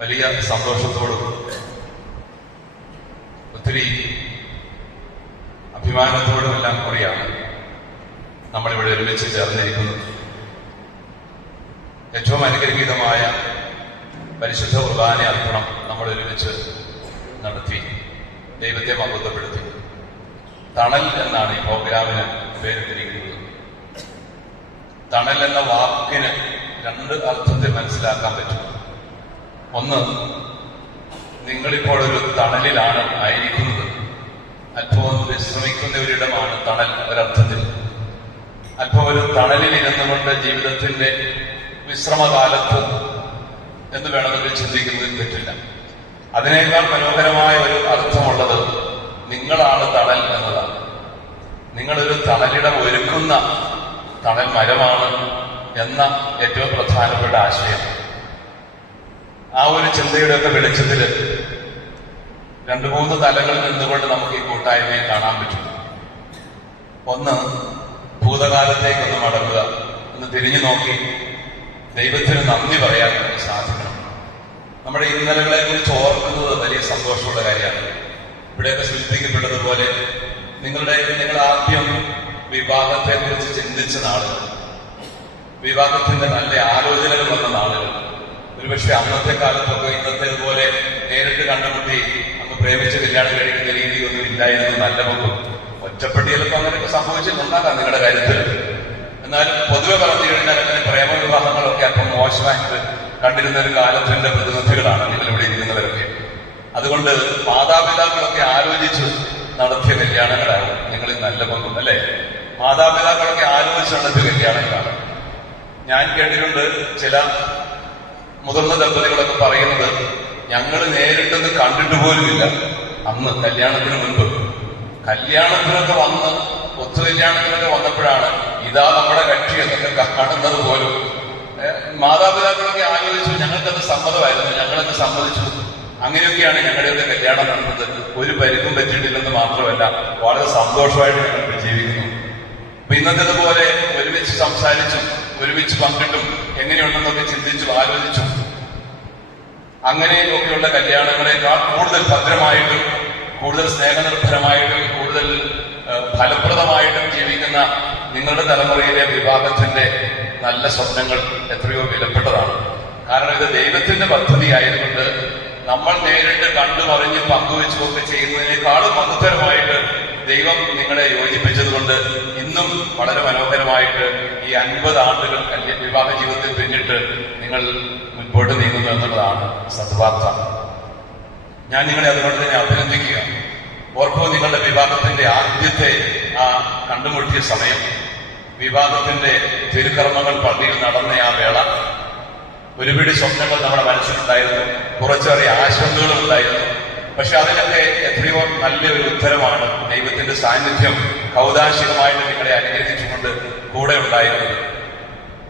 വലിയ സന്തോഷത്തോടും ഒത്തിരി അഭിമാനത്തോടും എല്ലാം കൂടിയാണ് നമ്മളിവിടെ ഒരുമിച്ച് ചേർന്നിരിക്കുന്നത്. ഏറ്റവും അനുഗ്രഹീതമായ പരിശുദ്ധ കുർബാന അർപ്പണം നമ്മൾ ഒരുമിച്ച് നടത്തി ദൈവത്തെ മഹത്വപ്പെടുത്തി. തണൽ എന്നാണ് ഈ പ്രോഗ്രാമിന് പേരിട്ടിരിക്കുന്നത്. തണൽ എന്ന വാക്കിന് രണ്ട് അർത്ഥത്തിൽ മനസ്സിലാക്കാൻ പറ്റും. ഒന്ന്, നിങ്ങളിപ്പോൾ ഒരു തണലിലാണ് ആയിരിക്കുന്നത്. അല്പം വിശ്രമിക്കുന്ന ഒരിടമാണ് തണൽ ഒരർത്ഥത്തിൽ. അല്പം ഒരു തണലിൽ ഇരുന്നുകൊണ്ട് ജീവിതത്തിന്റെ വിശ്രമകാലത്ത് എന്ന് വേണമെങ്കിൽ ചിന്തിക്കുന്നതിൽ തെറ്റില്ല. അതിനേക്കാൾ മനോഹരമായ ഒരു അർത്ഥമുള്ളത് നിങ്ങളാണ് തണൽ എന്നതാണ്. നിങ്ങളൊരു തണലിടം ഒരുക്കുന്ന തണൽ മരമാണ് എന്ന ഏറ്റവും പ്രധാനപ്പെട്ട ആശയം. ആ ഒരു ചിന്തയുടെയൊക്കെ വെളിച്ചത്തിൽ രണ്ടു മൂന്ന് തലങ്ങളിൽ നിന്നുകൊണ്ട് നമുക്ക് ഈ കൂട്ടായ്മയെ കാണാൻ പറ്റും. ഒന്ന്, ഭൂതകാലത്തേക്കൊന്ന് മടങ്ങുക, ഒന്ന് തിരിഞ്ഞു നോക്കി ദൈവത്തിന് നന്ദി പറയാൻ നമുക്ക് സാധിക്കണം. നമ്മുടെ ഇന്നലകളെ കുറിച്ച് ഓർക്കുന്നത് വലിയ സന്തോഷമുള്ള കാര്യമാണ്. ഇവിടെയൊക്കെ സൂചിപ്പിക്കപ്പെട്ടതുപോലെ നിങ്ങൾ ആദ്യം വിവാഹത്തെ കുറിച്ച് ചിന്തിച്ച നാളുകൾ, വിവാഹത്തിന്റെ നല്ല ആലോചനകൾ വന്ന നാളുകൾ, ഒരുപക്ഷെ അന്നത്തെ കാലത്തൊക്കെ ഇന്നത്തേതുപോലെ നേരിട്ട് കണ്ടുമുട്ടി അന്ന് പ്രേമിച്ച് കല്യാണം കഴിക്കുന്ന രീതിയൊന്നും ഇല്ലായിരുന്നു. നല്ല പൊക്കും ഒറ്റപ്പെട്ടിയിലൊക്കെ അങ്ങനെയൊക്കെ സംഭവിച്ചിട്ടുണ്ടാകാം നിങ്ങളുടെ കാര്യത്തിൽ. എന്നാലും പൊതുവെ പറഞ്ഞു കഴിഞ്ഞാൽ അങ്ങനെ പ്രേമവിവാഹങ്ങളൊക്കെ അല്പം മോശമായിട്ട് കണ്ടിരുന്ന ഒരു കാലത്തിന്റെ പ്രതിനിധികളാണ് നിങ്ങളിവിടെ ഇരിക്കുന്നവരൊക്കെ. അതുകൊണ്ട് മാതാപിതാക്കളൊക്കെ ആലോചിച്ച് നടത്തിയ കല്യാണങ്ങളാണ് നിങ്ങൾ നല്ല പങ്കും, അല്ലെ? മാതാപിതാക്കളൊക്കെ ആലോചിച്ച് നടത്തിയ കല്യാണങ്ങളാണ്. ഞാൻ കേട്ടിട്ടുണ്ട് ചില മുതിർന്ന ദമ്പതികളൊക്കെ പറയുന്നത്, ഞങ്ങൾ നേരിട്ടൊന്ന് കണ്ടിട്ട് പോലുമില്ല അന്ന് കല്യാണത്തിന് മുൻപ്. കല്യാണത്തിനൊക്കെ വന്ന് ഒത്തുകല്യാണത്തിനൊക്കെ വന്നപ്പോഴാണ് ഇതാ നമ്മുടെ കക്ഷി എന്നൊക്കെ കാണുന്നത് പോലും. മാതാപിതാക്കളൊക്കെ ആലോചിച്ചു, ഞങ്ങൾക്കത് സമ്മതമായിരുന്നു, ഞങ്ങളത് സമ്മതിച്ചു. അങ്ങനെയൊക്കെയാണ് ഞങ്ങളുടെയൊക്കെ കല്യാണം നടന്നത്. ഒരു പരിക്കും പറ്റിയിട്ടില്ലെന്ന് മാത്രമല്ല, വളരെ സന്തോഷമായിട്ട് ഞങ്ങൾക്ക് ജീവിക്കുന്നു. അപ്പൊ ഇന്നത്തേതുപോലെ ഒരുമിച്ച് സംസാരിച്ചും ഒരുമിച്ച് പങ്കിട്ടും എങ്ങനെയുണ്ടെന്നൊക്കെ ചിന്തിച്ചു ആലോചിച്ചു അങ്ങനെയൊക്കെയുള്ള കല്യാണങ്ങളെക്കാൾ കൂടുതൽ ഭദ്രമായിട്ടും കൂടുതൽ സ്നേഹനിർഭരമായിട്ടും കൂടുതൽ ഫലപ്രദമായിട്ടും ജീവിക്കുന്ന നിങ്ങളുടെ തലമുറയിലെ വിവാഹത്തിന്റെ നല്ല സ്വപ്നങ്ങൾ എത്രയോ വിലപ്പെട്ടതാണ്. കാരണം ഇത് ദൈവത്തിന്റെ പദ്ധതി ആയതുകൊണ്ട് നമ്മൾ നേരിട്ട് കണ്ടുമറിഞ്ഞ് പങ്കുവെച്ചുമൊക്കെ ചെയ്യുന്നതിനേക്കാളും മഹത്തരമായിട്ട് ദൈവം നിങ്ങളെ യോജിപ്പിച്ചതുകൊണ്ട് ഇന്നും വളരെ മനോഹരമായിട്ട് ഈ 50 ആണ്ടുകൾ വിവാഹ ജീവിതത്തിൽ പിന്നിട്ട് നിങ്ങൾ മുൻപോട്ട് നീങ്ങുന്നു എന്നുള്ളതാണ് സദ്വാർത്ത. ഞാൻ നിങ്ങളെ അതുകൊണ്ട് തന്നെ അഭിനന്ദിക്കുക. ഓർക്കൂ, നിങ്ങളുടെ വിവാഹത്തിന്റെ ആദ്യത്തെ ആ കണ്ടുമുട്ടിയ സമയം, വിവാഹത്തിന്റെ തിരുക്കർമ്മങ്ങൾ പള്ളിയിൽ നടന്ന ആ വേള, ഒരുപിടി സ്വപ്നങ്ങൾ നമ്മുടെ മനസ്സിലുണ്ടായിരുന്നു, കുറച്ചേറെ ആശങ്കകളും ഉണ്ടായിരുന്നു. പക്ഷെ അതിനൊക്കെ എത്രയോ നല്ലൊരു ഉത്തരമാണ് ദൈവത്തിന്റെ സാന്നിധ്യം കൗതാശികമായിട്ട് നിങ്ങളെ അനുഗ്രഹിച്ചുകൊണ്ട് കൂടെ ഉണ്ടായിരുന്നത്.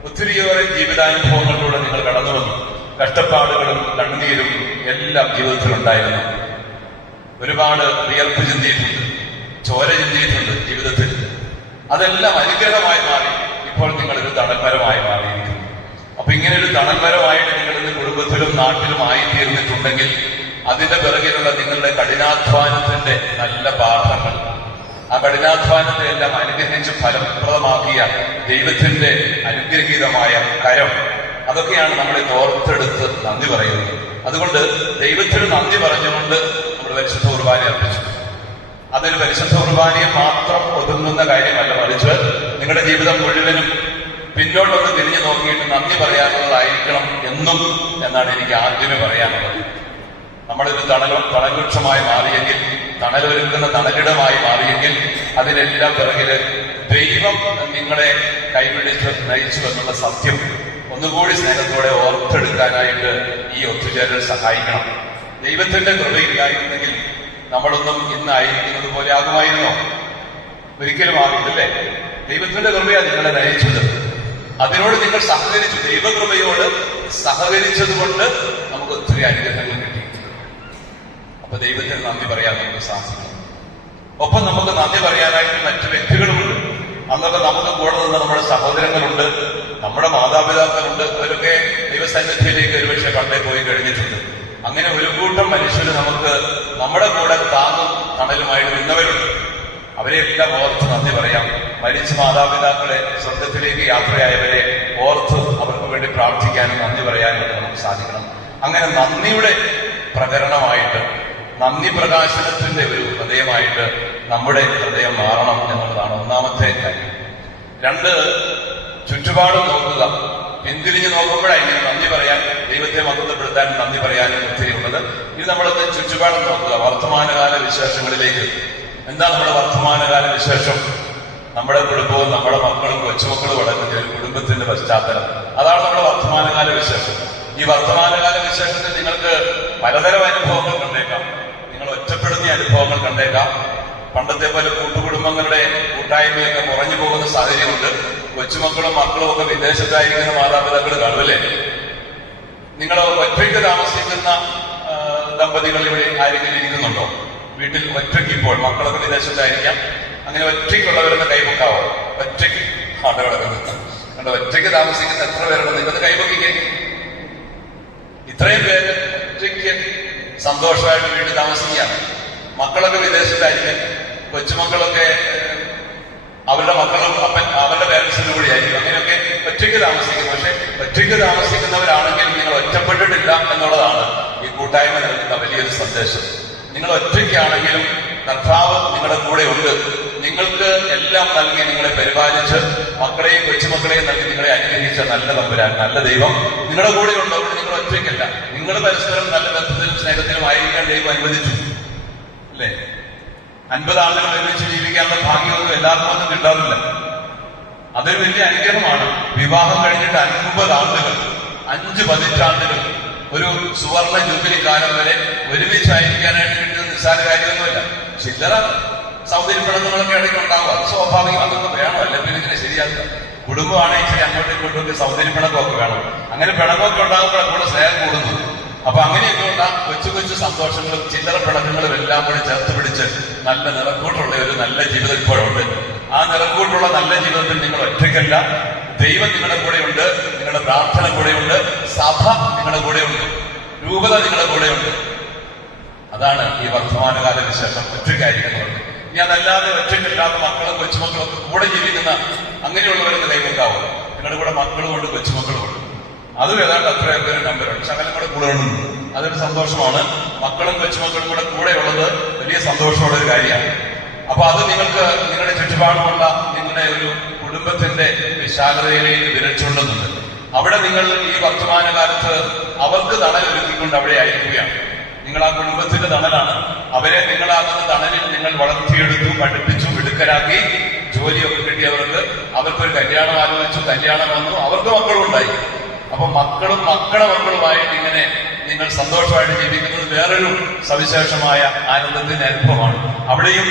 ഒത്തിരിയേറെ ജീവിതാനുഭവങ്ങളിലൂടെ നിങ്ങൾ കടന്നു വന്നു. കഷ്ടപ്പാടുകളും കണ്ണുനീരും എല്ലാം ജീവിതത്തിലുണ്ടായിരുന്നു. ഒരുപാട് വിയർപ്പ് ചിന്തിയിട്ടുണ്ട്, ചോര ചിന്തിയിട്ടുണ്ട് ജീവിതത്തിൽ. അതെല്ലാം അനുഗ്രഹമായി മാറി ഇപ്പോൾ നിങ്ങളൊരു തണൽമരമായി മാറിയിരിക്കുന്നു. അപ്പൊ ഇങ്ങനെ ഒരു തണൽമരമായിട്ട് നിങ്ങളുടെ കുടുംബത്തിലും നാട്ടിലും ആയിത്തീർന്നിട്ടുണ്ടെങ്കിൽ അതിന്റെ പിറകിലുള്ള നിങ്ങളുടെ കഠിനാധ്വാനത്തിന്റെ നല്ല പാഠങ്ങൾ, ആ കഠിനാധ്വാനത്തെ എല്ലാം അനുഗ്രഹിച്ച് ഫലപ്രദമാക്കിയ ദൈവത്തിന്റെ അനുഗ്രഹീതമായ കരം, അതൊക്കെയാണ് നമ്മളെ ഓർത്തെടുത്ത് നന്ദി പറയുന്നത്. അതുകൊണ്ട് ദൈവത്തിന് നന്ദി പറഞ്ഞുകൊണ്ട് നമ്മൾ പരിശുദ്ധ കുർബാന അർപ്പിച്ചു. അതൊരു പരിശുദ്ധ കുർബാനയെ മാത്രം ഒതുങ്ങുന്ന കാര്യമല്ല, മറിച്ച് നിങ്ങളുടെ ജീവിതം മുഴുവനും പിന്നോട്ടൊന്ന് തിരിഞ്ഞു നോക്കിയിട്ട് നന്ദി പറയാനുള്ളതായിരിക്കണം എന്നും എന്നാണ് എനിക്ക് ആദ്യമേ പറയാനുള്ളത്. നമ്മളൊരു തണൽവൃക്ഷമായി മാറിയെങ്കിൽ, തണലൊരുക്കുന്ന തണലിടമായി മാറിയെങ്കിൽ അതിനെല്ലാം പിറകില് ദൈവം നിങ്ങളെ കൈപിടിച്ച് നയിച്ചു എന്നുള്ള സത്യം ഒന്നുകൂടി സ്നേഹത്തോടെ ഓർത്തെടുക്കാനായിട്ട് ഈ ഒത്തുചേരൽ സഹായിക്കണം. ദൈവത്തിന്റെ കൃപയില്ലായിരുന്നെങ്കിൽ നമ്മളൊന്നും ഇന്നായിരിക്കുന്നത് പോലെ ആകുമായിരുന്നോ? ഒരിക്കലും ആകില്ലല്ലേ? ദൈവത്തിന്റെ കൃപയാണ് നിങ്ങളെ നയിച്ചത്. അതിനോട് നിങ്ങൾ സഹകരിച്ചു. ദൈവകൃപയോട് സഹകരിച്ചതുകൊണ്ട് നമുക്ക് ഒത്തിരി അനുഗ്രഹങ്ങൾ കിട്ടി. അപ്പൊ ദൈവത്തിന് നന്ദി പറയാൻ നമുക്ക് സാധിക്കണം. ഒപ്പം നമുക്ക് നന്ദി പറയാനായിട്ട് മറ്റു വ്യക്തികളുമുണ്ട്. അന്നൊക്കെ നമുക്ക് കൂടെ നിന്ന് നമ്മുടെ സഹോദരങ്ങളുണ്ട്, നമ്മുടെ മാതാപിതാക്കളുണ്ട്. അവരൊക്കെ ദൈവസന്നിധിയിലേക്ക് ഒരുപക്ഷെ പണ്ടേ പോയി കഴിഞ്ഞിട്ടുണ്ട്. അങ്ങനെ ഒരു കൂട്ടം മനുഷ്യര് നമുക്ക് നമ്മുടെ കൂടെ താങ്ങും തണലുമായിട്ട് നിന്നവരുണ്ട്. അവരെയെല്ലാം ഓർത്ത് നന്ദി പറയാം. മരിച്ച മാതാപിതാക്കളെ, സ്വർഗത്തിലേക്ക് യാത്രയായവരെ ഓർത്ത് അവർക്ക് വേണ്ടി പ്രാർത്ഥിക്കാനും നന്ദി പറയാനും നമുക്ക് സാധിക്കണം. അങ്ങനെ നന്ദിയുടെ പ്രകരണമായിട്ട്, നന്ദി പ്രകാശനത്തിന്റെ ഒരു ഹൃദയമായിട്ട് നമ്മുടെ ഹൃദയം മാറണം എന്നുള്ളതാണ് ഒന്നാമത്തെ കാര്യം. 2, ചുറ്റുപാടും നോക്കുക. പിന്തിരിഞ്ഞ് നോക്കുമ്പോഴാണ് ഇങ്ങനെ നന്ദി പറയാൻ, ദൈവത്തെ മഹത്വപ്പെടുത്താൻ നന്ദി പറയാനും ഒത്തിരി ഉള്ളത്. ഇത് നമ്മളൊന്ന് ചുറ്റുപാടും നോക്കുക. വർത്തമാനകാല വിശേഷങ്ങളിലേക്ക്. എന്താ നമ്മുടെ വർത്തമാനകാല വിശേഷം? നമ്മുടെ കുടുംബവും നമ്മുടെ മക്കളും കൊച്ചുമക്കളും അടങ്ങുന്ന ഒരു കുടുംബത്തിന്റെ പശ്ചാത്തലം, അതാണ് നമ്മുടെ വർത്തമാനകാല വിശേഷം. ഈ വർത്തമാനകാല വിശേഷത്തിൽ നിങ്ങൾക്ക് പലതരം അനുഭവങ്ങൾ കണ്ടേക്കാം. നിങ്ങൾ ഒറ്റപ്പെടുന്ന അനുഭവങ്ങൾ കണ്ടേക്കാം. പണ്ടത്തെ പോലെ കൂട്ടുകുടുംബങ്ങളുടെ കൂട്ടായ്മയൊക്കെ കുറഞ്ഞു പോകുന്ന സാഹചര്യമുണ്ട്. കൊച്ചുമക്കളും മക്കളും ഒക്കെ വിദേശത്തായിരിക്കുന്ന മാതാപിതാക്കൾ കാണും അല്ലേ? നിങ്ങൾ ഒറ്റയ്ക്ക് താമസിക്കുന്ന ദമ്പതികൾ ഇവിടെ ആരെങ്കിലും ഇരിക്കുന്നുണ്ടോ? വീട്ടിൽ ഒറ്റയ്ക്ക് ഇപ്പോൾ മക്കളൊക്കെ വിദേശത്തായിരിക്കാം. അങ്ങനെ ഒറ്റയ്ക്കുള്ളവരെന്ന് കൈപൊക്കാവോ? ഒറ്റയ്ക്ക് കണ്ടോ? ഒറ്റയ്ക്ക് താമസിക്കുന്ന എത്ര പേരുണ്ട്? നിങ്ങൾക്കത് കൈപൊക്കിക്കേ. ഇത്രയും പേര് ഒറ്റയ്ക്ക് സന്തോഷമായിട്ട് വീട്ടിൽ താമസിക്കുകയാണ്. മക്കളൊക്കെ വിദേശത്തായിരിക്കും. കൊച്ചുമക്കളൊക്കെ അവരുടെ മക്കളും അവരുടെ പേരൻസിനും കൂടി ആയിരിക്കും. അങ്ങനെയൊക്കെ ഒറ്റയ്ക്ക് താമസിക്കുന്നു. പക്ഷെ ഒറ്റയ്ക്ക് താമസിക്കുന്നവരാണെങ്കിൽ നിങ്ങൾ ഒറ്റപ്പെട്ടിട്ടില്ല എന്നുള്ളതാണ് ഈ കൂട്ടായ്മ നൽകുന്ന വലിയൊരു സന്ദേശം. നിങ്ങൾ ഒറ്റയ്ക്കാണെങ്കിലും കർത്താവ് നിങ്ങളുടെ കൂടെ ഉണ്ട്. നിങ്ങൾക്ക് എല്ലാം നൽകി നിങ്ങളെ പരിപാലിച്ച് മക്കളെയും കൊച്ചുമക്കളെയും നൽകി നിങ്ങളെ അനുഗ്രഹിച്ച നല്ല തമ്പുരാൻ, നല്ല ദൈവം നിങ്ങളുടെ കൂടെ ഉണ്ട്. അവിടെ നിങ്ങൾ ഒറ്റയ്ക്കല്ല. നിങ്ങൾ പരസ്പരം നല്ല ബന്ധത്തിലും സ്നേഹത്തിലും ആയിരിക്കാൻ ദൈവം അനുവദിച്ചു അല്ലേ? 50 ആളുകൾ ഒരുമിച്ച് ജീവിക്കാനുള്ള ഭാഗ്യമൊന്നും എല്ലാവർക്കും ഒന്നും കിട്ടാറില്ല. അതൊരു വലിയ അനുഗ്രഹമാണ്. വിവാഹം കഴിഞ്ഞിട്ട് 50 ആണ്ടുകൾ, 5 പതിറ്റാണ്ടുകൾ, ഒരു സുവർണ ജൂബിലി കാലം വരെ ഒരുമിച്ചായിരിക്കാനായിട്ട് കിട്ടുന്ന നിസ്സാര കാര്യമൊന്നുമില്ല. ചില്ലറ സൗന്ദര്യപ്പെടുന്നങ്ങളൊക്കെ ഇടയ്ക്ക് ഉണ്ടാവും. അത് സ്വാഭാവികം. അതൊക്കെ വേണം. അല്ലെ പിന്നെ ഇങ്ങനെ ശരിയാക്കുക. കുടുംബമാണെങ്കിൽ ഇച്ചിരി അങ്ങോട്ടും ഇങ്ങോട്ടും ഒക്കെ സൗന്ദര്യപ്പിണക്കമൊക്കെ വേണം. അങ്ങനെ പിണക്കമൊക്കെ ഉണ്ടാകുമ്പോഴാണ് കൂടെ സ്നേഹം കൂടുന്നത്. അപ്പൊ അങ്ങനെയൊക്കെ ഉണ്ടാകും. കൊച്ചു കൊച്ചു സന്തോഷങ്ങളും ചില്ലറ പിണക്കങ്ങളും എല്ലാം കൂടി ചേർത്ത് പിടിച്ച് നല്ല നിറക്കൂട്ടുള്ള ഒരു നല്ല ജീവിതം ഇപ്പോഴുണ്ട്. ആ നിറക്കൂട്ടുള്ള നല്ല ജീവിതത്തിൽ നിങ്ങൾ ഒറ്റയ്ക്കല്ല. ദൈവം നിങ്ങളുടെ കൂടെയുണ്ട്. നിങ്ങളുടെ പ്രാർത്ഥന കൂടെയുണ്ട്. സഭ നിങ്ങളുടെ കൂടെയുണ്ട്. രൂപത നിങ്ങളുടെ കൂടെയുണ്ട്. അതാണ് ഈ വർത്തമാനകാല വിശേഷം. ഒറ്റയ്ക്കായിരിക്കുന്നവർക്ക്. ഇനി അതല്ലാതെ ഒറ്റയ്ക്കില്ലാത്ത മക്കളും കൊച്ചുമക്കളും ഒക്കെ കൂടെ ജീവിക്കുന്ന അങ്ങനെയുള്ളവരെന്ന് കൈവക്കാവും. നിങ്ങളുടെ കൂടെ മക്കളുമുണ്ട്, കൊച്ചുമക്കളുമുണ്ട്. അതും ഏതാണ്ട് അത്രയൊക്കെ ഒരു നമ്പറുണ്ട്. ശകലം കൂടെ കൂടുതലുണ്ട്. അതൊരു സന്തോഷമാണ്. മക്കളും കൊച്ചുമക്കളും കൂടെ കൂടെയുള്ളത് വലിയ സന്തോഷമുള്ള ഒരു കാര്യമാണ്. അപ്പൊ അത് നിങ്ങൾക്ക് നിങ്ങളുടെ ചുറ്റുപാടുമുള്ള നിങ്ങളുടെ ഒരു കുടുംബത്തിന്റെ വിശാലതയിലേക്ക് വിരൽ ചൂണ്ടുന്നുണ്ട്. അവിടെ നിങ്ങൾ ഈ വർത്തമാനകാലത്ത് അവർക്ക് തണലൊരുക്കിക്കൊണ്ട് അവിടെ ആയിരിക്കുകയാണ്. നിങ്ങൾ ആ കുടുംബത്തിന്റെ തണലാണ്. അവരെ നിങ്ങളാകുന്ന തണലിൽ നിങ്ങൾ വളർത്തിയെടുത്തു, പഠിപ്പിച്ചു, മിടുക്കരാക്കി. ജോലിയൊക്കെ കിട്ടിയവർക്ക് അവർക്കൊരു കല്യാണം ആലോചിച്ചു, കല്യാണം വന്നു, അവർക്ക് മക്കളും ഉണ്ടായി. അപ്പൊ മക്കളും മക്കളുടെ മക്കളുമായിട്ട് ഇങ്ങനെ നിങ്ങൾ സന്തോഷമായിട്ട് ജീവിക്കുന്നത് വേറൊരു സവിശേഷമായ ആനന്ദത്തിന്റെ അനുഭവമാണ്. അവിടെയും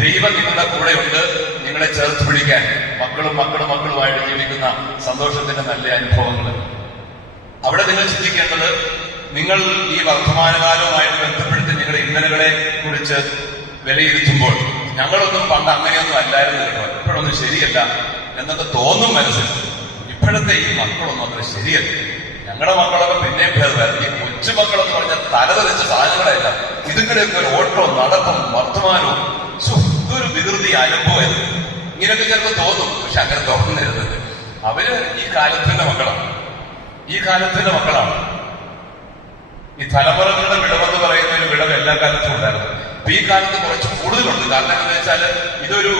ദൈവം നിങ്ങളുടെ കൂടെയുണ്ട്. നിങ്ങളെ ചേർത്ത് പിടിക്കാൻ മക്കളും മക്കളുമായിട്ട് ജീവിക്കുന്ന സന്തോഷത്തിന്റെ നല്ല അനുഭവങ്ങൾ. അവിടെ നിങ്ങൾ ചിന്തിക്കേണ്ടത്, നിങ്ങൾ ഈ വർത്തമാനകാലവുമായിട്ട് ബന്ധപ്പെടുത്തി നിങ്ങളുടെ ഇന്നലകളെ കുറിച്ച് വിലയിരുത്തുമ്പോൾ, ഞങ്ങളൊന്നും പണ്ട് അങ്ങനെയൊന്നും അല്ലായിരുന്നു കേട്ടോ, ഇപ്പോഴൊന്നും ശരിയല്ല എന്നൊക്കെ തോന്നും മനസ്സിൽ. ഇപ്പോഴത്തെ ഈ മക്കളൊന്നും അത്ര ശരിയല്ല. ഞങ്ങളുടെ മക്കളൊക്കെ പിന്നെയും ഭേദമായിരുന്നു. ഈ കൊച്ചുമക്കളെന്ന് പറഞ്ഞാൽ തലതെറിച്ച സാധനങ്ങളല്ല. ഇതുങ്ങളുടെയൊക്കെ ഒരു ഓട്ടവും നടപ്പും വർത്തമാനവും ഇതൊരു വികൃതി അനുഭവം. ഇങ്ങനെയൊക്കെ ചിലപ്പോൾ തോന്നും. പക്ഷെ അങ്ങനെ തോന്നരുത്. അവര് ഈ കാലത്തിന്റെ മക്കളാണ്. ഈ കാലത്തിന്റെ മക്കളാണ്. ഈ തലമുറകളുടെ വിടവെന്ന് പറയുന്ന ഒരു വിടവ് എല്ലാ കാലത്തും ഉണ്ടായിരുന്നു. അപ്പൊ ഈ കാലത്ത് കുറച്ച് കൂടുതലുണ്ട്. കാരണം എന്താണെന്ന് വെച്ചാൽ ഇതൊരു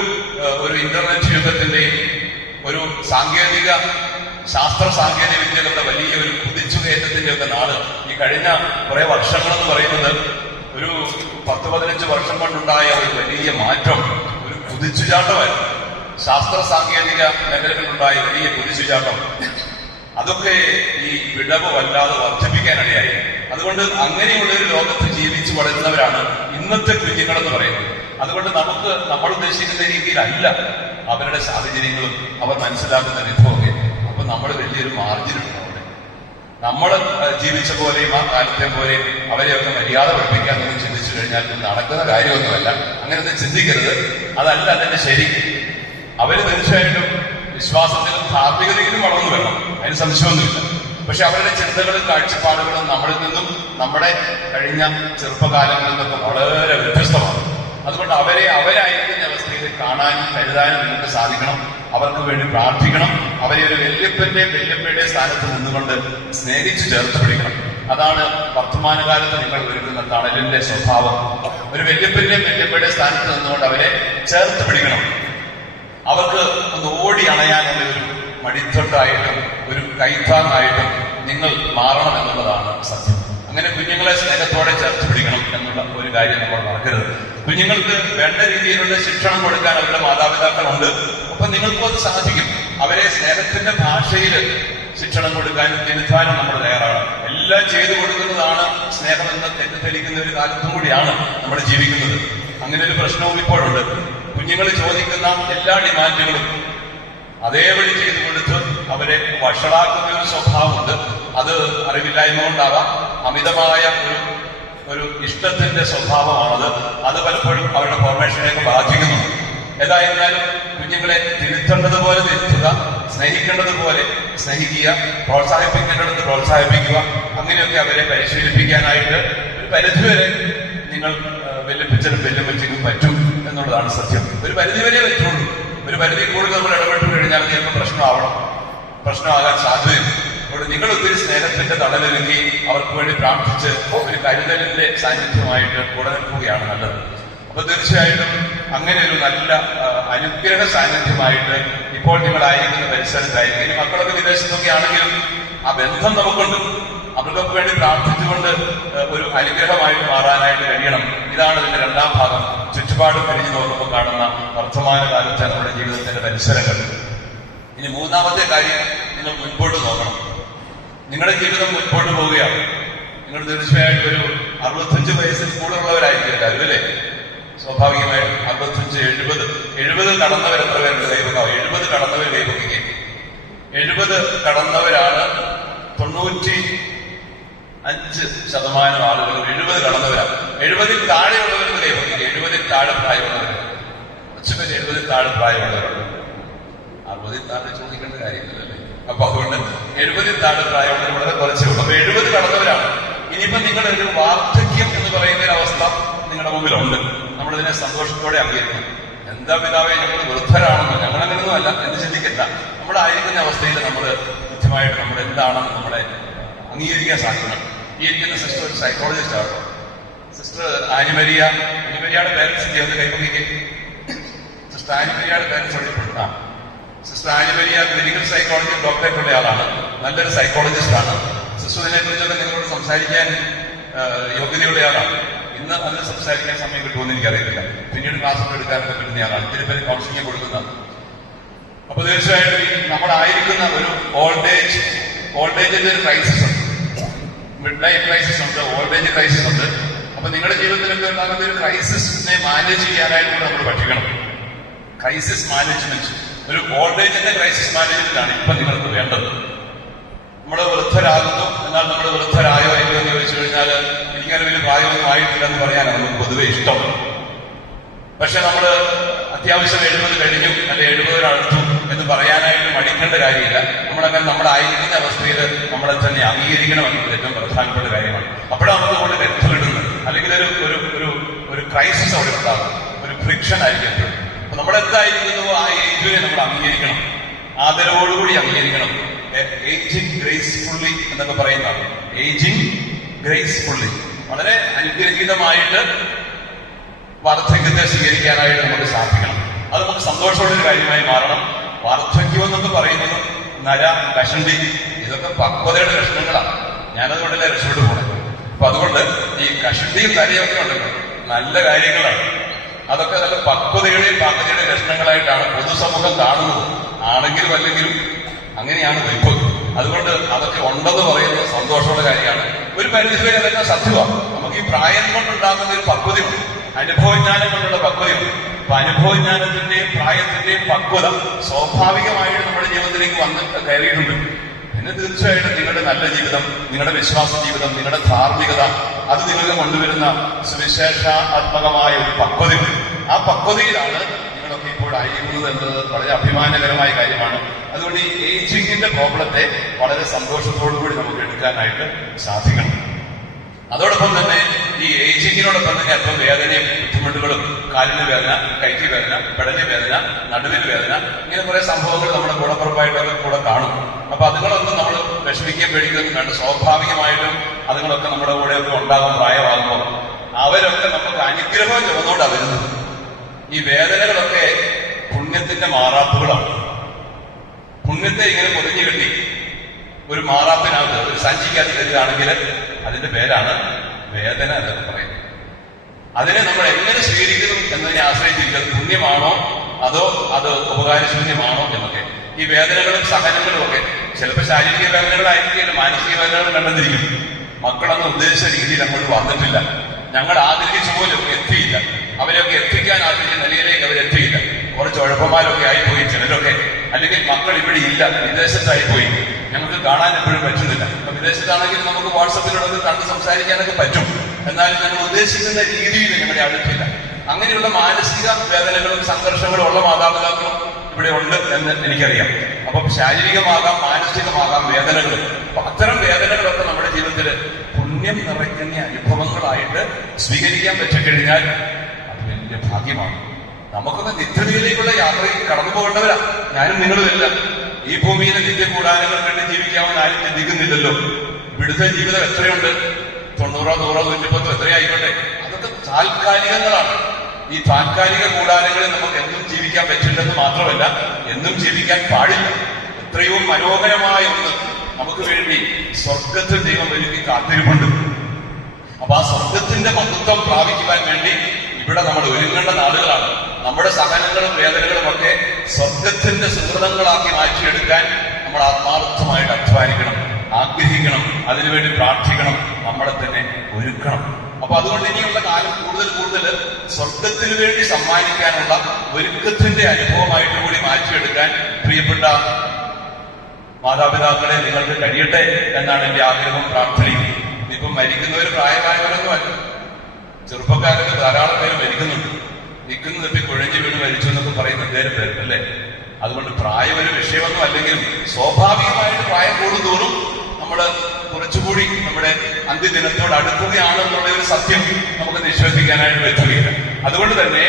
ഇന്റർനെറ്റ് യുഗത്തിന്റെയും ഒരു ശാസ്ത്ര സാങ്കേതിക വിദ്യകളുടെ വലിയ ഒരു കുതിച്ചുകയറ്റത്തിന്റെ ഒക്കെ നാട്. ഈ കഴിഞ്ഞ കുറെ വർഷങ്ങളെന്ന് പറയുന്നത് ഒരു 10-15 വർഷം കൊണ്ടുണ്ടായ ഒരു വലിയ മാറ്റം, ഒരു കുതിച്ചുചാട്ടമായിരുന്നു. ശാസ്ത്ര സാങ്കേതിക മേഖലകളിലുണ്ടായ വലിയ കുതിച്ചുചാട്ടം, അതൊക്കെ ഈ വിടവ് വല്ലാതെ വർദ്ധിപ്പിക്കാനിടയായി. അതുകൊണ്ട് അങ്ങനെയുള്ള ഒരു ലോകത്ത് ജീവിച്ചു വളരുന്നവരാണ് ഇന്നത്തെ കുഞ്ഞുങ്ങളെന്ന് പറയുന്നത്. അതുകൊണ്ട് നമ്മൾ ഉദ്ദേശിക്കുന്ന രീതിയിലല്ല അവരുടെ സാഹചര്യങ്ങളും അവർ മനസ്സിലാക്കുന്ന വിധമൊക്കെ. അപ്പൊ നമ്മൾ വലിയൊരു മാർജിനുണ്ട് അവിടെ. നമ്മൾ ജീവിച്ച പോലെയും ആ കാലത്തെ പോലെയും അവരെയൊക്കെ മര്യാദ പഠിപ്പിക്കാൻ നിങ്ങൾ ചിന്തിച്ചു കഴിഞ്ഞാൽ നടക്കുന്ന കാര്യമൊന്നുമല്ല. അങ്ങനെയൊന്നും ചിന്തിക്കരുത്. അതല്ല അതിന്റെ ശരി. അവര് തീർച്ചയായിട്ടും വിശ്വാസത്തിലും ധാർമ്മികതയിലും വളർന്നു വരണം. അതിന് സംശയമൊന്നുമില്ല. പക്ഷെ അവരുടെ ചിന്തകളും കാഴ്ചപ്പാടുകളും നമ്മളിൽ നിന്നും നമ്മുടെ കഴിഞ്ഞ ചെറുപ്പകാലങ്ങളിൽ നിന്നൊക്കെ വളരെ വ്യത്യസ്തമാണ്. അതുകൊണ്ട് അവരായിരിക്കുന്ന അവസ്ഥയിൽ കാണാനും കരുതാനും നിങ്ങൾക്ക് സാധിക്കണം. അവർക്ക് വേണ്ടി പ്രാർത്ഥിക്കണം. അവരെ ഒരു വല്യപ്പന്റെ സ്ഥാനത്ത് നിന്നുകൊണ്ട് സ്നേഹിച്ചു ചേർത്ത് പിടിക്കണം. അതാണ് വർത്തമാനകാലത്ത് നിങ്ങൾ ഒരുക്കുന്ന തണലിന്റെ സ്വഭാവം. ഒരു വല്യപ്പന്റെ സ്ഥാനത്ത് നിന്നുകൊണ്ട് അവരെ ചേർത്ത് പിടിക്കണം. അവർക്ക് ഒന്ന് ഓടി അണയാനുള്ള ഒരു മടിത്തൊട്ടായിട്ടും ഒരു കൈത്താങ്ങായിട്ടും നിങ്ങൾ മാറണം എന്നുള്ളതാണ് സത്യം. അങ്ങനെ കുഞ്ഞുങ്ങളെ സ്നേഹത്തോടെ ചേർത്ത് പിടിക്കണം എന്നുള്ള ഒരു കാര്യം നമ്മൾ മറക്കരുത്. കുഞ്ഞുങ്ങൾക്ക് വേണ്ട രീതിയിലുള്ള ശിക്ഷണം കൊടുക്കാൻ അവരുടെ മാതാപിതാക്കളുണ്ട്. അപ്പൊ നിങ്ങൾക്കും അത് സാധിക്കും. അവരെ സ്നേഹത്തിന്റെ ഭാഷയിൽ ശിക്ഷണം കൊടുക്കാനും തിരുത്താനും നമ്മൾ തയ്യാറാണ്. എല്ലാം ചെയ്തു കൊടുക്കുന്നതാണ് സ്നേഹം എന്ന് തെറ്റിദ്ധരിക്കുന്ന ഒരു കാലത്തും കൂടിയാണ് നമ്മൾ ജീവിക്കുന്നത്. അങ്ങനെ ഒരു പ്രശ്നവും ഇപ്പോഴുണ്ട്. കുഞ്ഞുങ്ങൾ ചോദിക്കുന്ന എല്ലാ ഡിമാൻഡുകളും അതേപടി ചെയ്തു കൊടുത്ത് അവരെ വഷളാക്കുന്ന ഒരു സ്വഭാവമുണ്ട്. അത് അറിവില്ലായ്മ കൊണ്ടാവാം, അമിതമായ ഒരു ഇഷ്ടത്തിന്റെ സ്വഭാവമാണത്. അത് പലപ്പോഴും അവരുടെ ഫോർമേഷനെയൊക്കെ ബാധിക്കുന്നുണ്ട്. ഏതായിരുന്നാലും കുഞ്ഞുങ്ങളെ തിരുത്തേണ്ടതുപോലെ തിരുത്തുക, സ്നേഹിക്കേണ്ടതുപോലെ സ്നേഹിക്കുക, പ്രോത്സാഹിപ്പിക്കേണ്ടത് പ്രോത്സാഹിപ്പിക്കുക. അങ്ങനെയൊക്കെ അവരെ പരിശീലിപ്പിക്കാനായിട്ട് ഒരു പരിധിവരെ നിങ്ങൾ വെല്ലുപ്പിച്ചനും വെല്ലുവിളിക്കും പറ്റും എന്നുള്ളതാണ് സത്യം. ഒരു പരിധിവരെ പറ്റുള്ളൂ. ഒരു പരിധി കൂടുതൽ നമ്മൾ ഇടപെട്ട് കഴിഞ്ഞാൽ ചിലപ്പോൾ പ്രശ്നമാകാൻ സാധ്യതയുണ്ട്. അതുകൊണ്ട് നിങ്ങൾ ഒത്തിരി സ്നേഹത്തിന്റെ തണലൊരുക്കി അവർക്ക് വേണ്ടി പ്രാർത്ഥിച്ച് ഒരു കരുതലിന്റെ സാന്നിധ്യമായിട്ട് കൂടെ നിൽക്കുകയാണ് നല്ലത്. അപ്പൊ തീർച്ചയായിട്ടും അങ്ങനെ ഒരു നല്ല അനുഗ്രഹ സാന്നിധ്യമായിട്ട് ഇപ്പോൾ നിങ്ങളായിരിക്കുന്ന പരിസരത്തായിരിക്കും. ഇനി മക്കളൊക്കെ വിദേശത്തൊക്കെ ആണെങ്കിലും ആ ബന്ധം നമുക്കുണ്ട്. അവർക്കൊക്കെ വേണ്ടി പ്രാർത്ഥിച്ചുകൊണ്ട് ഒരു അനുഗ്രഹമായിട്ട് മാറാനായിട്ട് കഴിയണം. ഇതാണ് ഇതിന്റെ രണ്ടാം ഭാഗം. ചുറ്റുപാടും കഴിഞ്ഞു നോക്കുമ്പോൾ കാണുന്ന വർത്തമാനകാലത്തെ നമ്മുടെ ജീവിതത്തിന്റെ പരിസരങ്ങൾ. ഇനി മൂന്നാമത്തെ കാര്യം, നിങ്ങൾ മുൻപോട്ട് നോക്കണം. നിങ്ങളുടെ ജീവിതം മുൻപോട്ട് പോവുകയാണ്. നിങ്ങൾ തീർച്ചയായിട്ടും ഒരു 65 വയസ്സിൽ കൂടുതലുള്ളവരായിരിക്കും എല്ലാവരും, അല്ലേ? സ്വാഭാവികമായിട്ടും 65, 70 കടന്നവർ എത്ര പേരുണ്ട്? കൈവക്കാവും. 70 കടന്നവർ കൈവക്കുകയും 70 കടന്നവരാണ് 95% ആളുകൾ 70 കടന്നവരാണ്. 70-ൽ താഴെയുള്ളവർക്ക് കൈവക്കുക. 70-ൽ താഴെ പ്രായമുള്ളവർ കുറച്ചുപേര് 70-ൽ താഴെ പ്രായമുള്ളവരുണ്ട്. 60-ൽ താഴെ ചോദിക്കേണ്ട കാര്യമില്ലല്ലേ? അപ്പൊ അതുകൊണ്ട് 70-ൽ താഴെ പ്രായമുള്ളവർ വളരെ കുറച്ചേ ഉള്ളൂ. അപ്പൊ 70 കടന്നവരാണ്. ഇനിയിപ്പോ നിങ്ങളുടെ ഒരു വാർദ്ധക്യം എന്ന് പറയുന്ന ഒരു അവസ്ഥ നിങ്ങളുടെ മുമ്പിലുണ്ട്. നമ്മളിതിനെ സന്തോഷത്തോടെ അംഗീകരിക്കണം. എന്താ പിതാവേ ഞങ്ങൾ വൃദ്ധരാണെന്നോ ഞങ്ങളങ്ങനെയൊന്നും അല്ല എന്ന് ചിന്തിക്കണ്ട. നമ്മളായിരിക്കുന്ന അവസ്ഥയിൽ നമ്മൾ കൃത്യമായിട്ട് നമ്മൾ എന്താണെന്ന് നമ്മളെ അംഗീകരിക്കാൻ സാധിക്കണം. ഈ ഇരിക്കുന്ന സിസ്റ്റർ ഒരു സൈക്കോളജിസ്റ്റ് ആണ്. സിസ്റ്റർ ആനിമരിയയുടെ പേരൻസ് ചെയ്യുന്നത് കൈപ്പൊക്കെ. സിസ്റ്റർ ആനിമരിയയുടെ പേരൻസ് അറിയപ്പെടുന്ന സിസ്റ്റർ ആനിമരിയ മെഡിക്കൽ സൈക്കോളജി ഡോക്ടറേറ്റുള്ള ആളാണ്. നല്ലൊരു സൈക്കോളജിസ്റ്റ് ആണ്. സിസ്റ്റർ ഇതിനെ കുറിച്ചൊക്കെ നിങ്ങളോട് സംസാരിക്കാൻ യോഗ്യതയുള്ള ആളാണ്. ഇന്ന് അതിന് സംസാരിക്കാൻ സമയം കിട്ടുമെന്ന് എനിക്കറിയത്തില്ല. പിന്നീട് ക്ലാസ്സൊക്കെ എടുക്കാനൊക്കെ കിട്ടുന്നയാളാണ്. ഒത്തിരി പേര് കൗൺസിലിംഗ് കൊടുക്കുന്നത്. അപ്പൊ തീർച്ചയായിട്ടും നമ്മളായിരിക്കുന്ന ഒരു ഓൾഡേജിന്റെ ഒരു ക്രൈസിസ് ഉണ്ട്. മിഡ് ലൈഫ് ക്രൈസിസ് ഉണ്ട്, ഓൾഡേജ് ക്രൈസിസ് ഉണ്ട്. അപ്പൊ നിങ്ങളുടെ ജീവിതത്തിലൊക്കെ ഉണ്ടാകുന്ന ഒരു ക്രൈസിസിനെ മാനേജ് ചെയ്യാനായിട്ട് കൂടെ നമ്മൾ പഠിക്കണം. ക്രൈസിസ് മാനേജ്മെന്റ്, ഒരു ഓൾഡേജിന്റെ ക്രൈസിസ് മാനേജ്മെന്റ് ആണ് ഇപ്പൊ നിങ്ങൾക്ക് വേണ്ടത്. നമ്മൾ വൃദ്ധരാകുന്നു. എന്നാൽ നമ്മൾ വൃദ്ധരായോ എന്ന് ചോദിച്ചു കഴിഞ്ഞാൽ എനിക്കങ്ങനെ വലിയ പ്രായമൊന്നും ആയിട്ടില്ല എന്ന് പറയാനാണ് നമുക്ക് പൊതുവെ ഇഷ്ടം. പക്ഷെ നമ്മൾ അത്യാവശ്യം 70 കഴിഞ്ഞു അല്ലെ 70 അടുത്തു എന്ന് പറയാനായിട്ട് മടിക്കേണ്ട കാര്യമില്ല. നമ്മളങ്ങനെ നമ്മളായിരിക്കുന്ന അവസ്ഥയിൽ നമ്മളെ തന്നെ അംഗീകരിക്കണം എന്നത് ഏറ്റവും പ്രധാനപ്പെട്ട കാര്യമാണ്. അപ്പോഴാണ് നമുക്ക് കൊണ്ട് രക്തം കിട്ടുന്നത്. അല്ലെങ്കിൽ ഒരു ക്രൈസിസ് അവിടെ ഉണ്ടാകും, ഒരു ഫ്രിക്ഷൻ ആയിരിക്കും. അപ്പൊ നമ്മളെന്തായിരിക്കുന്നുവോ ആ ഏജിനെ നമ്മൾ അംഗീകരിക്കണം, ആദരവോടുകൂടി അംഗീകരിക്കണം. ഏജിങ് ഗ്രേസ്ഫുള്ളി എന്നൊക്കെ പറയുന്നതാണ്. ഏജിങ് ഗ്രേസ്ഫുള്ളി, വളരെ അനുഗ്രഹീതമായിട്ട് വാർദ്ധക്യത്തെ സ്വീകരിക്കാനായിട്ട് നമുക്ക് സാധിക്കണം. അത് നമുക്ക് സന്തോഷമുള്ളൊരു കാര്യമായി മാറണം. വാർദ്ധക്യം എന്നൊക്കെ പറയുന്നത് നര, കഷണ്ടി, ഇതൊക്കെ പക്വതയുടെ ലക്ഷണങ്ങളാണ്. ഞാനതുകൊണ്ടല്ലേ രക്ഷപ്പെട്ടു പോണത്. അപ്പൊ അതുകൊണ്ട് ഈ കഷണ്ടിയും നരയൊക്കെ ഉണ്ടല്ലോ നല്ല കാര്യങ്ങളാണ്. അതൊക്കെ നല്ല പക്വതയുടെയും പാകതയുടെയും ലക്ഷണങ്ങളായിട്ടാണ് പൊതുസമൂഹം കാണുന്നത്. ആണെങ്കിലും അല്ലെങ്കിലും അങ്ങനെയാണ് വൈപ്പ്. അതുകൊണ്ട് അതൊക്കെ ഉണ്ടെന്ന് പറയുന്നത് സന്തോഷമുള്ള കാര്യമാണ്. ഒരു പരിധിവരെ അതൊക്കെ സത്യമാണ്. നമുക്ക് ഈ പ്രായം കൊണ്ടുണ്ടാകുന്ന ഒരു പക്വതയുണ്ട്, അനുഭവജ്ഞാനം കൊണ്ടുള്ള പക്വതയുണ്ട്. അപ്പൊ അനുഭവജ്ഞാനത്തിന്റെയും പ്രായത്തിന്റെയും പക്വത സ്വാഭാവികമായിട്ട് നമ്മുടെ ജീവിതത്തിലേക്ക് വന്ന് കയറിയിട്ടുണ്ട്. പിന്നെ തീർച്ചയായിട്ടും നിങ്ങളുടെ നല്ല ജീവിതം, നിങ്ങളുടെ വിശ്വാസ ജീവിതം, നിങ്ങളുടെ ധാർമ്മികത, അത് നിങ്ങൾക്ക് കൊണ്ടുവരുന്ന സുവിശേഷാത്മകമായ ഒരു പക്വതയുണ്ട്. ആ പക്വതയിലാണ് നിങ്ങളൊക്കെ ഇപ്പോൾ ഇവിടെ ആയിരിക്കുന്നത് എന്നത് വളരെ അഭിമാനകരമായ കാര്യമാണ്. അതുകൊണ്ട് ഈ ഏജിങ്ങിന്റെ പ്രോബ്ലത്തെ വളരെ സന്തോഷത്തോടുകൂടി നമുക്ക് എടുക്കാനായിട്ട് സാധിക്കണം. അതോടൊപ്പം തന്നെ ഈ ഏജിങ്ങിനോടൊപ്പം തന്നെ അല്പം വേദനയും ബുദ്ധിമുട്ടുകളും, കാലിന് വേദന, കൈക്ക് വേദന, പെടലി വേദന, നടുവിന് വേദന, ഇങ്ങനെ കുറെ സംഭവങ്ങൾ നമ്മുടെ കൂടപ്പുറപ്പായിട്ടൊക്കെ കൂടെ കാണും. അപ്പൊ അതുങ്ങളൊന്നും നമ്മൾ വിഷമിക്കുകയും പേടിക്കുകയൊന്നും വേണ്ട. സ്വാഭാവികമായിട്ടും അതുങ്ങളൊക്കെ നമ്മുടെ കൂടെയൊക്കെ ഉണ്ടാകും. പ്രായമാകുമ്പോൾ അവരൊക്കെ നമുക്ക് അനുഗ്രഹം ചുമന്നുകൊണ്ടാണ് വരുന്നത്. ഈ വേദനകളൊക്കെ പുണ്യത്തിന്റെ മാറാപ്പുകളാണ്. പുണ്യത്തെ ഇങ്ങനെ പൊതിഞ്ഞു കെട്ടി ഒരു മാറാപ്പിനകത്ത് ഒരു സഞ്ചിക്കകത്ത് തരികയാണെങ്കിൽ അതിന്റെ പേരാണ് വേദന എന്നൊക്കെ പറയുന്നത്. അതിനെ നമ്മൾ എങ്ങനെ സ്വീകരിക്കുന്നു എന്നതിനെ ആശ്രയിച്ചിരിക്കുന്നത് പുണ്യമാണോ അതോ അത് ഉപകാരശൂന്യമാണോ എന്നൊക്കെ. ഈ വേദനകളും സഹനങ്ങളും ഒക്കെ ചിലപ്പോൾ ശാരീരിക വേദനകളായിരിക്കില്ല, മാനസിക വേദനകൾ കണ്ടെന്നിരിക്കും. മക്കളൊന്നും ഉദ്ദേശിച്ച രീതിയിൽ അങ്ങോട്ട് വന്നിട്ടില്ല, ഞങ്ങൾ ആഗ്രഹിച്ചു പോലും എത്തിയില്ല, അവരെയൊക്കെ എത്തിക്കാൻ ആഗ്രഹിച്ച നിലയിലേക്ക് അവരെത്തിയില്ല. കുറച്ച് ഉഴപ്പന്മാരൊക്കെ ആയിപ്പോയി ചിലരൊക്കെ, അല്ലെങ്കിൽ മക്കൾ ഇവിടെ ഇല്ല, വിദേശത്തായിപ്പോയി, ഞങ്ങൾക്ക് കാണാൻ എപ്പോഴും പറ്റുന്നില്ല. അപ്പൊ വിദേശത്താണെങ്കിൽ നമുക്ക് വാട്സപ്പിലൂടെ കണ്ട് സംസാരിക്കാനൊക്കെ പറ്റും, എന്നാലും ഞങ്ങൾ ഉദ്ദേശിക്കുന്ന രീതിയിൽ ഞങ്ങളുടെ അടുത്തില്ല. അങ്ങനെയുള്ള മാനസിക വേദനകളും സംഘർഷങ്ങളും ഉള്ള മാതാപിതാക്കളും ഇവിടെ ഉണ്ട് എന്ന് എനിക്കറിയാം. അപ്പം ശാരീരികമാകാം, മാനസികമാകാം വേദനകൾ. അപ്പൊ അത്തരം വേദനകളൊക്കെ നമ്മുടെ ജീവിതത്തിൽ പുണ്യം നിറയ്ക്കുന്ന അനുഭവങ്ങളായിട്ട് സ്വീകരിക്കാൻ പറ്റിക്കഴിഞ്ഞാൽ അത് വലിയ ഭാഗ്യമാണ്. നമുക്കൊക്കെ നിത്യതയിലേക്കുള്ള യാത്രയിൽ കടന്നു പോകേണ്ടവരാ ഞാനും നിങ്ങളുമെല്ലാം. ഈ ഭൂമിയിലെ നിത്യ കൂടാരങ്ങൾ കണ്ട് ജീവിക്കാമെന്ന് ആരും ചിന്തിക്കുന്നില്ലല്ലോ. ഇവിടുത്തെ ജീവിതം എത്രയുണ്ട്? 90, 100, 110 എത്രയായിക്കോട്ടെ, അതൊക്കെ താൽക്കാലികങ്ങളാണ്. ഈ താൽക്കാലിക കൂടാരങ്ങളിൽ നമുക്ക് എന്നും ജീവിക്കാൻ പറ്റില്ലെന്ന് മാത്രമല്ല, എന്നും ജീവിക്കാൻ പാടില്ല. എത്രയോ മനോഹരമായ ഒന്ന് നമുക്ക് വേണ്ടി സ്വർഗത്തിൽ ദൈവം ഒരുക്കി കാത്തിരിപ്പുണ്ട്. അപ്പൊ ആ സ്വർഗത്തിന്റെ മഹത്വം പ്രാപിക്കുവാൻ വേണ്ടി ഇവിടെ നമ്മൾ ഒരുങ്ങേണ്ട നാളുകളാണ്. നമ്മുടെ സഹനങ്ങളും വേദനകളും ഒക്കെ സ്വർഗത്തിന്റെ സുഹൃതങ്ങളാക്കി മാറ്റിയെടുക്കാൻ നമ്മൾ ആത്മാർത്ഥമായിട്ട് അധ്വാനിക്കണം, ആഗ്രഹിക്കണം, അതിനുവേണ്ടി പ്രാർത്ഥിക്കണം, നമ്മളെ തന്നെ ഒരുക്കണം. അപ്പൊ അതുകൊണ്ട് ഇനിയുള്ള കാലം കൂടുതൽ സ്വർഗത്തിന് വേണ്ടി സമ്മാനിക്കാനുള്ള ഒരുക്കത്തിന്റെ അനുഭവമായിട്ട് കൂടി മാറ്റിയെടുക്കാൻ പ്രിയപ്പെട്ട മാതാപിതാക്കളെ നിങ്ങൾക്ക് കഴിയട്ടെ എന്നാണ് എന്റെ ആഗ്രഹവും പ്രാർത്ഥനയും. ഇപ്പം മരിക്കുന്നവർ പ്രായമായവരൊന്നും അല്ല, ചെറുപ്പക്കാരൊക്കെ ധാരാളം പേര് മരിക്കുന്നുണ്ട്. നിൽക്കുന്നത് ഇപ്പൊ കുഴഞ്ഞു വീണ് മരിച്ചു എന്നൊക്കെ പറയുന്ന എന്തേലും പേര് അല്ലേ. അതുകൊണ്ട് പ്രായം ഒരു വിഷയമൊന്നും അല്ലെങ്കിലും സ്വാഭാവികമായിട്ട് പ്രായം കൂടുന്തോറും നമ്മൾ കുറച്ചുകൂടി നമ്മുടെ അന്ത്യദിനത്തോട് അടുക്കുകയാണെന്നുള്ള ഒരു സത്യം നമുക്ക് നിശ്വസിക്കാനായിട്ട് പറ്റുകയില്ല. അതുകൊണ്ട് തന്നെ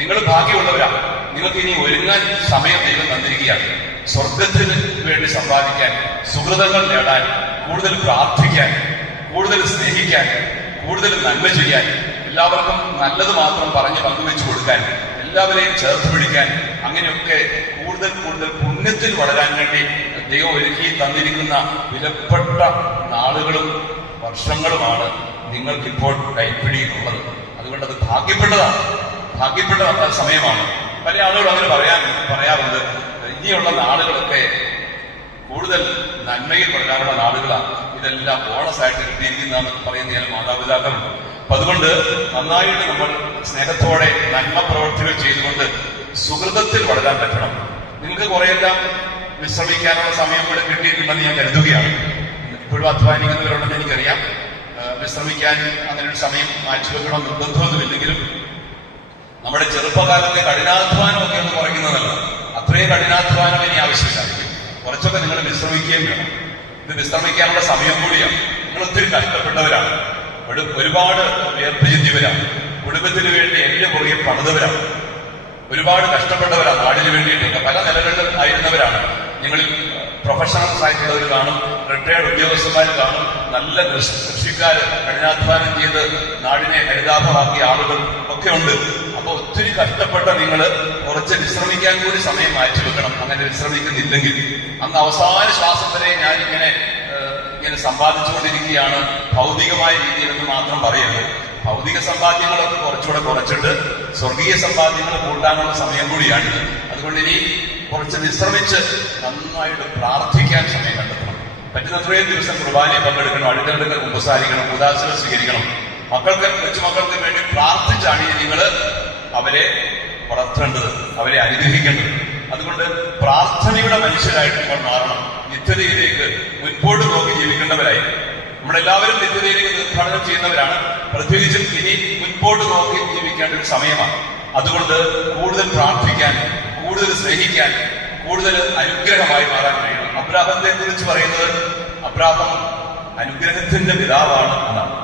നിങ്ങൾ ഭാഗ്യമുള്ളവരാണ്. നിങ്ങൾക്ക് ഇനി ഒരുങ്ങാൻ സമയം ദൈവം തന്നിരിക്കുകയാണ്. സ്വർഗത്തിന് വേണ്ടി സമ്പാദിക്കാൻ, സുഹൃതങ്ങൾ നേടാൻ, കൂടുതൽ പ്രാർത്ഥിക്കാൻ, കൂടുതൽ സ്നേഹിക്കാൻ, കൂടുതൽ നന്മ ചെയ്യാൻ, എല്ലാവർക്കും നല്ലത് മാത്രം പറഞ്ഞ് പങ്കുവെച്ചു കൊടുക്കാൻ, എല്ലാവരെയും ചേർത്ത് പിടിക്കാൻ, അങ്ങനെയൊക്കെ കൂടുതൽ പുണ്യത്തിൽ വളരാൻ വേണ്ടി ദൈവം ഒരുക്കി തന്നിരിക്കുന്ന വിലപ്പെട്ട നാളുകളും വർഷങ്ങളുമാണ് നിങ്ങൾക്കിപ്പോൾ കൈപ്പിടിയിലുള്ളത്. അതുകൊണ്ട് അത് ഭാഗ്യപ്പെട്ട സമയമാണ്. പല ആളുകളും അങ്ങനെ പറയാറുണ്ട്, ഇനിയുള്ള നാളുകളൊക്കെ കൂടുതൽ നന്മയിൽ വളരാനുള്ള നാളുകളാണ്, ഇതെല്ലാം ബോണസായിട്ട് കിട്ടിയിരിക്കുന്നതെന്ന് പറയുന്ന ചില മാതാപിതാക്കളുണ്ട്. അപ്പൊ അതുകൊണ്ട് നന്നായിട്ട് നമ്മൾ സ്നേഹത്തോടെ നന്മ പ്രവർത്തികൾ ചെയ്തുകൊണ്ട് സുഹൃതത്തിൽ വളരാൻ പറ്റണം. നിങ്ങൾക്ക് കുറെയെല്ലാം വിശ്രമിക്കാനുള്ള സമയം കൂടെ കിട്ടിയിട്ടുണ്ടെന്ന് ഞാൻ കരുതുകയാണ്. ഇപ്പോഴും അധ്വാനിക്കുന്നവരുണ്ടെന്ന് എനിക്കറിയാം. വിശ്രമിക്കാൻ അങ്ങനെ ഒരു സമയം മാറ്റിവെക്കണം നിർബന്ധമൊന്നുമില്ലെങ്കിലും നമ്മുടെ ചെറുപ്പകാലത്തെ കഠിനാധ്വാനമൊക്കെ ഒന്ന് കുറയ്ക്കുന്നതല്ല, അത്രയും കഠിനാധ്വാനം ഇനി ആവശ്യമില്ല. കുറച്ചൊക്കെ നിങ്ങൾ വിശ്രമിക്കുകയും വേണം. ഇത് വിശ്രമിക്കാനുള്ള സമയം കൂടിയാണ്. നിങ്ങൾ ഒത്തിരി കഷ്ടപ്പെട്ടവരാണ്, ഒരുപാട് വേർപിരിഞ്ഞവരാണ്, കുടുംബത്തിന് വേണ്ടി എല്ലാം പുറകെ പണിതവരാണ്, ഒരുപാട് കഷ്ടപ്പെട്ടവരാണ്, നാടിന് വേണ്ടിയിട്ടൊക്കെ പല നിലകളിൽ ആയിരുന്നവരാണ്. നിങ്ങളിൽ പ്രൊഫഷണൽസ് ആയിട്ടുള്ളവർ കാണും, റിട്ടയർഡ് ഉദ്യോഗസ്ഥന്മാർ കാണും, നല്ല കൃഷിക്കാര് കഠിനാധ്വാനം ചെയ്ത് നാടിനെ ഹരിതാഭമാക്കിയ ആളുകൾ ഒക്കെ ഉണ്ട്. അപ്പൊ ഒത്തിരി കഷ്ടപ്പെട്ട നിങ്ങൾ കുറച്ച് വിശ്രമിക്കാൻ കൂടി സമയം മാറ്റിവെക്കണം. അങ്ങനെ വിശ്രമിക്കുന്നില്ലെങ്കിൽ അന്ന് അവസാന ശ്വാസം വരെ ഞാനിങ്ങനെ സമ്പാദിച്ചുകൊണ്ടിരിക്കുകയാണ് ഭൗതികമായ രീതിയിലെന്ന് മാത്രം പറയരുത്. ഭൗതിക സമ്പാദ്യങ്ങളൊക്കെ കുറച്ചുകൂടെ കുറച്ചിട്ട് സ്വർഗീയ സമ്പാദ്യങ്ങൾ കൂട്ടാനുള്ള സമയം കൂടിയാണിത്. അതുകൊണ്ട് ഇനി കുറച്ച് വിശ്രമിച്ച് നന്നായിട്ട് പ്രാർത്ഥിക്കാൻ സമയം കണ്ടെത്തണം. പറ്റുന്നത്രയും ദിവസം കുർബാനയിൽ പങ്കെടുക്കണം, അടുത്തടുക്ക കുമ്പസാരിക്കണം, ഉദാസനം സ്വീകരിക്കണം. കൊച്ചുമക്കൾക്ക് വേണ്ടി പ്രാർത്ഥിച്ചാണ് നിങ്ങൾ അവരെ വളർത്തേണ്ടത്, അവരെ അനുഗ്രഹിക്കേണ്ടത്. അതുകൊണ്ട് പ്രാർത്ഥനയുടെ മനുഷ്യരായിട്ട് നമ്മൾ മാറണം. നിത്യതയിലേക്ക് മുൻപോട്ട് നോക്കി ജീവിക്കേണ്ടവരായി. നമ്മളെല്ലാവരും നിത്യതയിലേക്ക് നിർദ്ധാരണം ചെയ്യുന്നവരാണ്. പ്രത്യേകിച്ചും ഇനി മുൻപോട്ട് നോക്കി ജീവിക്കേണ്ട ഒരു സമയമാണ്. അതുകൊണ്ട് കൂടുതൽ പ്രാർത്ഥിക്കാൻ, കൂടുതൽ സ്നേഹിക്കാൻ, കൂടുതൽ അനുഗ്രഹമായി മാറാൻ കഴിയണം. അബ്രാഹത്തെ കുറിച്ച് പറയുന്നത് അബ്രാഹം അനുഗ്രഹത്തിന്റെ പിതാവാണ് എന്നാണ്.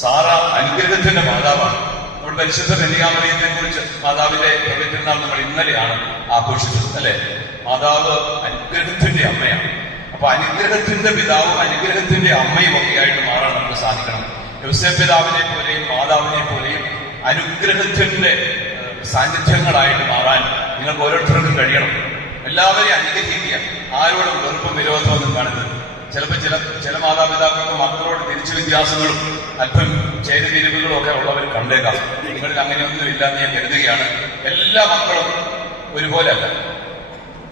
സാറ അനുഗ്രഹത്തിന്റെ മാതാവാണ്. നമ്മുടെ പരിശുദ്ധ കന്യാമറിയത്തെ കുറിച്ച് മാതാവിന്റെ പവിത്രനാൾ നമ്മൾ ഇന്നലെയാണ് ആഘോഷിച്ചത്, അല്ലെ? മാതാവ് അനുഗ്രഹത്തിന്റെ അമ്മയാണ്. അപ്പൊ അനുഗ്രഹത്തിന്റെ പിതാവും അനുഗ്രഹത്തിന്റെ അമ്മയും ഒക്കെ ആയിട്ട് മാറാൻ നമുക്ക് സാധിക്കണം. യോസേപ്പ് പിതാവിനെ പോലെയും മാതാവിനെ പോലെയും അനുഗ്രഹത്തിന്റെ സാന്നിധ്യങ്ങളായിട്ട് മാറാൻ നിങ്ങൾക്ക് ഓരോരുത്തർക്കും കഴിയണം. എല്ലാവരെയും അനുഗ്രഹിക്കുക, ആരോടും വെറുപ്പും വിരോധമൊന്നും കാണരുത്. ചിലപ്പോൾ ചില മാതാപിതാക്കൾക്ക് മക്കളോട് തിരിച്ചു വ്യത്യാസങ്ങളും അല്പം ചേരുതിരിവുകളും ഒക്കെ ഉള്ളവർ കണ്ടേക്കാം. നിങ്ങളിൽ അങ്ങനെയൊന്നും ഇല്ലാന്ന് ഞാൻ കരുതുകയാണ്. എല്ലാ മക്കളും ഒരുപോലെ അല്ല.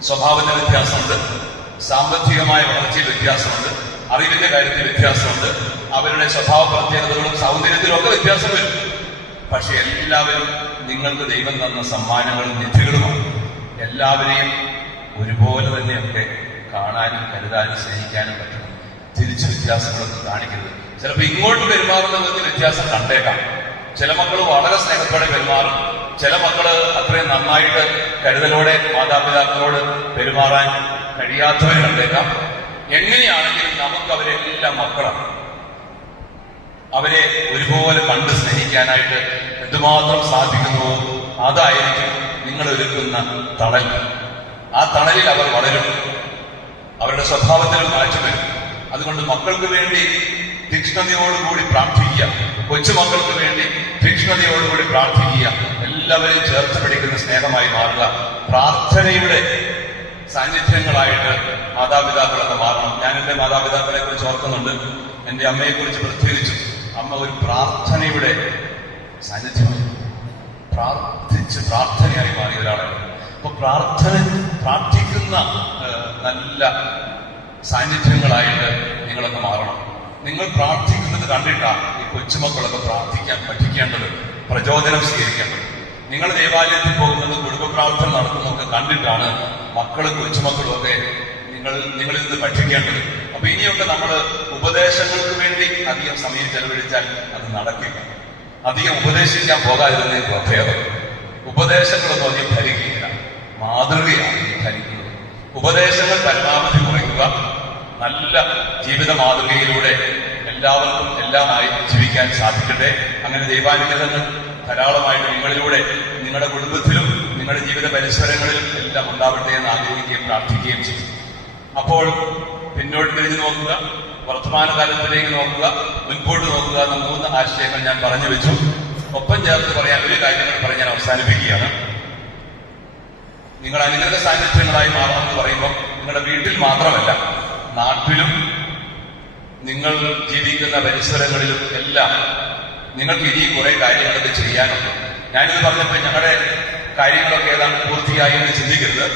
സ്വഭാവത്തിന് വ്യത്യാസമുണ്ട്, സാമ്പത്തികമായ വളർച്ചയിൽ വ്യത്യാസമുണ്ട്, അറിവിന്റെ കാര്യത്തിൽ വ്യത്യാസമുണ്ട്, അവരുടെ സ്വഭാവ പ്രത്യേകതകളും സൗന്ദര്യത്തിലും ഒക്കെ വ്യത്യാസം വരും. പക്ഷെ എല്ലാവരും നിങ്ങൾക്ക് ദൈവം തന്ന സമ്മാനങ്ങളും നിധികളുമാണ്. എല്ലാവരെയും ഒരുപോലെ തന്നെയൊക്കെ കാണാനും കരുതാനും സ്നേഹിക്കാനും പറ്റണം. തിരിച്ചു വ്യത്യാസങ്ങളൊന്നും കാണിക്കരുത്. ചിലപ്പോൾ ഇങ്ങോട്ട് പെരുമാറുന്ന വിധത്തിൽ വ്യത്യാസം കണ്ടേക്കാം. ചില മക്കൾ വളരെ സ്നേഹത്തോടെ പെരുമാറും, ചില മക്കള് അത്രയും നന്നായിട്ട് കരുതലോടെ മാതാപിതാക്കളോട് പെരുമാറാൻ കഴിയാത്തവർ കണ്ടേക്കാം. എങ്ങനെയാണെങ്കിലും നമുക്ക് അവരെല്ലാം മക്കളാണ്. അവരെ ഒരുപോലെ കണ്ട് സ്നേഹിക്കാനായിട്ട് എന്തുമാത്രം സാധിക്കുന്നുവോ അതായിരിക്കും നിങ്ങൾ ഒരുക്കുന്ന തണൽ. ആ തണലിൽ അവർ വളരും, അവരുടെ സ്വഭാവത്തിലും മാറ്റം വരും. അതുകൊണ്ട് മക്കൾക്ക് വേണ്ടി തീക്ഷ്ണതയോടുകൂടി പ്രാർത്ഥിക്കുക, കൊച്ചുമക്കൾക്ക് വേണ്ടി തീക്ഷ്ണതയോടുകൂടി പ്രാർത്ഥിക്കുക. എല്ലാവരെയും ചേർത്ത് പിടിക്കുന്ന സ്നേഹമായി മാറുക. പ്രാർത്ഥനയുടെ സാന്നിധ്യങ്ങളായിട്ട് മാതാപിതാക്കളൊക്കെ മാറണം. ഞാൻ എന്റെ മാതാപിതാക്കളെ കുറിച്ച് ഓർക്കുന്നുണ്ട്, എന്റെ അമ്മയെ കുറിച്ച് പ്രത്യേകിച്ചു. അമ്മ ഒരു പ്രാർത്ഥനയുടെ സാന്നിധ്യമായി, പ്രാർത്ഥനയായി മാറിയ ഒരാളാണ്. അപ്പൊ പ്രാർത്ഥിക്കുന്ന നല്ല സാന്നിധ്യങ്ങളായിട്ട് നിങ്ങളൊക്കെ മാറണം. നിങ്ങൾ പ്രാർത്ഥിക്കുന്നത് കണ്ടിട്ടാണ് ഈ കൊച്ചുമക്കളൊക്കെ പ്രാർത്ഥിക്കാൻ പഠിക്കേണ്ടത്, പ്രചോദനം സ്വീകരിക്കേണ്ടത്. നിങ്ങൾ ദേവാലയത്തിൽ പോകുന്നത്, കുടുംബ പ്രാർത്ഥന നടത്തുന്നതൊക്കെ കണ്ടിട്ടാണ് മക്കളും കൊച്ചുമക്കളും ഒക്കെ നിങ്ങളിൽ നിന്ന് പഠിക്കേണ്ടത്. അപ്പൊ ഇനിയൊക്കെ നമ്മൾ ഉപദേശങ്ങൾക്ക് വേണ്ടി അധികം സമയം ചെലവഴിച്ചാൽ അത് നടക്കില്ല. അധികം ഉപദേശിക്കാൻ പോകാതിരുന്നേ ഭേദം. ഉപദേശങ്ങളൊന്നും അധികം ഫലിക്കുകയില്ല, മാതൃകയാണ് ഫലിക്കുന്നത്. ഉപദേശങ്ങൾ പരമാവധി കുറയ്ക്കുക. നല്ല ജീവിത മാതൃകയിലൂടെ എല്ലാവർക്കും എല്ലാമായി ജീവിക്കാൻ സാധിക്കട്ടെ. അങ്ങനെ ദൈവാനുഗ്രഹങ്ങൾ ധാരാളമായിട്ട് നിങ്ങളിലൂടെ നിങ്ങളുടെ കുടുംബത്തിലും നിങ്ങളുടെ ജീവിത പരിസരങ്ങളിലും എല്ലാം ഉണ്ടാവട്ടെ എന്ന് ആഗ്രഹിക്കുകയും പ്രാർത്ഥിക്കുകയും ചെയ്യും. അപ്പോൾ പിന്നോട്ട് തിരിഞ്ഞു നോക്കുക, വർത്തമാനകാലത്തിലേക്ക് നോക്കുക, മുൻപോട്ട് നോക്കുക എന്ന 3 ആശയങ്ങൾ ഞാൻ പറഞ്ഞു വെച്ചു. ഒപ്പം ചേർത്ത് പറയാൻ ഒരു കാര്യങ്ങൾ പറഞ്ഞ് ഞാൻ അവസാനിപ്പിക്കുകയാണ്. നിങ്ങൾ അനുഗ്രഹ സാന്നിധ്യങ്ങളായി മാറണമെന്ന് പറയുമ്പോൾ നിങ്ങളുടെ വീട്ടിൽ മാത്രമല്ല, നാട്ടിലും നിങ്ങൾ ജീവിക്കുന്ന പരിസരങ്ങളിലും എല്ലാം നിങ്ങൾക്ക് ഇനിയും കുറെ കാര്യങ്ങളൊക്കെ ചെയ്യാനുണ്ട്. ഞാനിത് പറഞ്ഞപ്പോൾ ഞങ്ങളുടെ കാര്യങ്ങളൊക്കെ ഏതാണ്ട് പൂർത്തിയായി എന്ന് ചിന്തിക്കരുത്.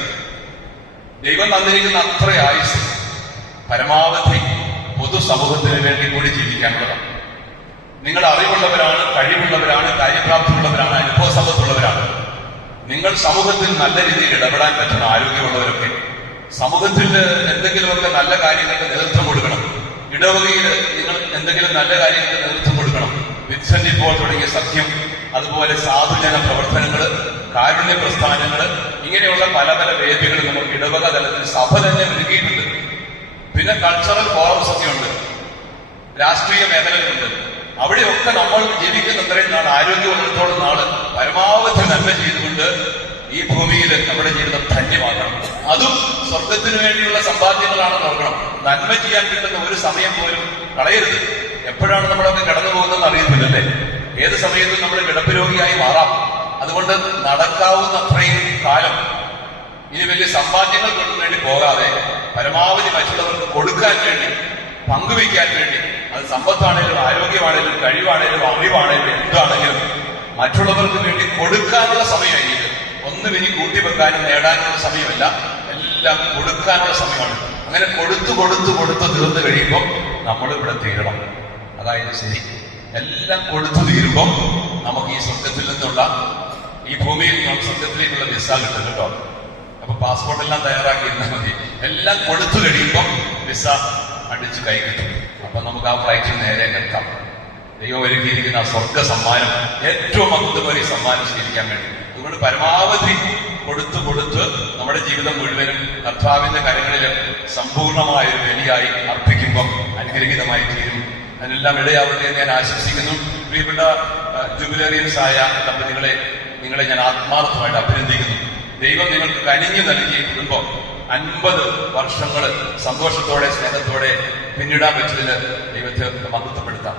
ദൈവം തന്നിരിക്കുന്ന അത്ര ആയുസ് പരമാവധി പൊതുസമൂഹത്തിന് വേണ്ടി കൂടി ജീവിക്കാനുള്ളതാണ്. നിങ്ങൾ അറിവുള്ളവരാണ്, കഴിവുള്ളവരാണ്, കാര്യപ്രാപ്തിയുള്ളവരാണ്, അനുഭവ സമ്പത്തുള്ളവരാണ്. നിങ്ങൾ സമൂഹത്തിൽ നല്ല രീതിയിൽ ഇടപെടാൻ പറ്റണം. ആരോഗ്യമുള്ളവരൊക്കെ സമൂഹത്തിൽ എന്തെങ്കിലുമൊക്കെ നല്ല കാര്യങ്ങൾക്ക് നേതൃത്വം കൊടുക്കണം. ഇടവകയിൽ നിങ്ങൾ എന്തെങ്കിലും നല്ല കാര്യങ്ങൾക്ക് നേതൃത്വം കൊടുക്കണം. വിൻസെന്റ് ഇപ്പോൾ തുടങ്ങിയ സഖ്യം, അതുപോലെ സാധുജന പ്രവർത്തനങ്ങൾ, കാരുണ്യ പ്രസ്ഥാനങ്ങൾ, ഇങ്ങനെയുള്ള പല പല വേദികൾ നമുക്ക് ഇടവക തലത്തിൽ സഭ തന്നെ ഒരുക്കിയിട്ടുണ്ട്. പിന്നെ കൾച്ചറൽ ഫോറംസ് ഒക്കെ ഉണ്ട്, രാഷ്ട്രീയ മേഖലകളുണ്ട്. അവിടെയൊക്കെ നമ്മൾ ജീവിക്കുന്ന അത്രയും നാൾ, ആരോഗ്യമുള്ളിടത്തോളം നാള് പരമാവധി നന്മ ചെയ്തുകൊണ്ട് ഈ ഭൂമിയിൽ നമ്മുടെ ജീവിതം ധന്യമാക്കണം. അതും സ്വർഗത്തിന് വേണ്ടിയുള്ള സമ്പാദ്യങ്ങളാണെന്ന് ഓർക്കണം. നന്മ ചെയ്യാൻ കിട്ടുന്ന ഒരു സമയം പോലും കളയരുത്. എപ്പോഴാണ് നമ്മളൊക്കെ കടന്നു പോകുന്നതെന്ന് അറിയത്തില്ലല്ലേ? ഏത് സമയത്തും നമ്മൾ കിടപ്പ് രോഗിയായി മാറാം. അതുകൊണ്ട് നടക്കാവുന്ന അത്രയും കാലം ഇനി വലിയ സമ്പാദ്യങ്ങൾ കൊണ്ടു വേണ്ടി പോകാതെ പരമാവധി മറ്റുള്ളവർക്ക് കൊടുക്കാൻ വേണ്ടി, പങ്കുവയ്ക്കാൻ വേണ്ടി, അത് സമ്പത്താണേലും ആരോഗ്യമാണേലും കഴിവാണേലും അറിവാണേലും എന്താണെങ്കിലും മറ്റുള്ളവർക്ക് വേണ്ടി കൊടുക്കാനുള്ള സമയമായി. ഒന്നും ഇനി കൂട്ടിവെക്കാനും നേടാനുള്ള സമയമല്ല, എല്ലാം കൊടുക്കാനുള്ള സമയമാണ്. അങ്ങനെ കൊടുത്തു കൊടുത്തു കൊടുത്ത് തീർന്നു കഴിയുമ്പോൾ നമ്മൾ ഇവിടെ തീരണം. അതായത് ശരി, എല്ലാം കൊടുത്തു തീരുമ്പോൾ നമുക്ക് ഈ സ്വർഗത്തിൽ നിന്നുള്ള, ഈ ഭൂമിയിൽ നാം സ്വർഗത്തിലേക്കുള്ള വിസ കിട്ടും കേട്ടോ. അപ്പൊ പാസ്പോർട്ട് എല്ലാം തയ്യാറാക്കിയിരുന്നാൽ മതി. എല്ലാം കൊടുത്തു കഴിയുമ്പോൾ വിസ അടിച്ചു കൈ കിട്ടും. അപ്പൊ നമുക്ക് ആ ഫ്ലൈറ്റിൽ നേരെ എത്താം. ദൈവം ഒരുക്കിയിരിക്കുന്ന ആ സ്വർഗ സമ്മാനം, ഏറ്റവും അത്ഭുതമേറിയ സമ്മാനം സ്വീകരിക്കാൻ വേണ്ടി. അതുകൊണ്ട് പരമാവധി കൊടുത്ത് നമ്മുടെ ജീവിതം മുഴുവനും കർത്താവിന്റെ കരങ്ങളിൽ സമ്പൂർണമായ ഒരു ബലിയായി അർപ്പിക്കുമ്പം അനുഗ്രഹീതമായി തീരും. അതിനെല്ലാം ഇടയാവട്ടെ എന്ന് ഞാൻ ആശംസിക്കുന്നു. പ്രിയപ്പെട്ട ജുബിലേറിയൻസ് ആയ ദമ്പതികളെ, നിങ്ങളെ ഞാൻ ആത്മാർത്ഥമായിട്ട് അഭിനന്ദിക്കുന്നു. ദൈവം നിങ്ങൾക്ക് കനിഞ്ഞു നൽകിയ കുടുംബം 50 വർഷങ്ങൾ സന്തോഷത്തോടെ സ്നേഹത്തോടെ പിന്നിടാൻ പറ്റിയതിൽ ദൈവത്തെ മഹത്വപ്പെടുത്താം.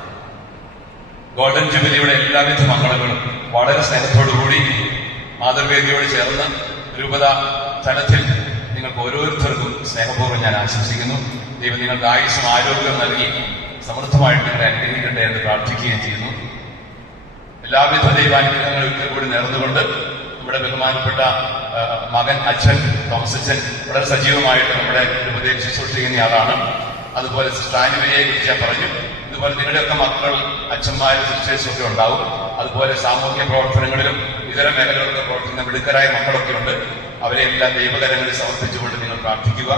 ഗോൾഡൻ ജൂബിലിയുടെ എല്ലാവിധ മംഗളങ്ങളും വളരെ സ്നേഹത്തോടുകൂടി മാതൃവേദിയോട് ചേർന്ന് രൂപത തലത്തിൽ നിങ്ങൾക്ക് ഓരോരുത്തർക്കും സ്നേഹപൂർവ്വം ഞാൻ ആശംസിക്കുന്നു. ദൈവം നിങ്ങൾക്ക് ആയുസ്സും ആരോഗ്യവും നൽകി സമൃദ്ധമായിട്ട് നിങ്ങളെ അനുഗ്രഹിക്കട്ടെ എന്ന് പ്രാർത്ഥിക്കുകയും ചെയ്യുന്നു. എല്ലാവിധ ദൈവാനുഗ്രഹങ്ങളും ഒരിക്കൽ കൂടി നേർന്നുകൊണ്ട് നമ്മുടെ ബഹുമാനപ്പെട്ട മകൻ അച്ഛൻ തോമസ് അച്ഛൻ വളരെ സജീവമായിട്ട് നമ്മുടെ രൂപതയിൽ ശുശ്രൂഷിക്കുന്ന ആളാണ്. അതുപോലെ സ്റ്റാനുവിനെ കുറിച്ച് ഞാൻ പറഞ്ഞു. ഇതുപോലെ നിങ്ങളുടെയൊക്കെ മക്കൾ അച്ഛന്മാരും സിസ്റ്റേഴ്സും ഒക്കെ ഉണ്ടാവും. അതുപോലെ സാമൂഹ്യ പ്രവർത്തനങ്ങളിലും ഇതര മേഖലകളിലൊക്കെ പ്രവർത്തിക്കുന്ന മിടുക്കരായ മക്കളൊക്കെ ഉണ്ട്. അവരെ എല്ലാം ദൈവകരങ്ങളിൽ സമർപ്പിച്ചുകൊണ്ട് നിങ്ങൾ പ്രാർത്ഥിക്കുക.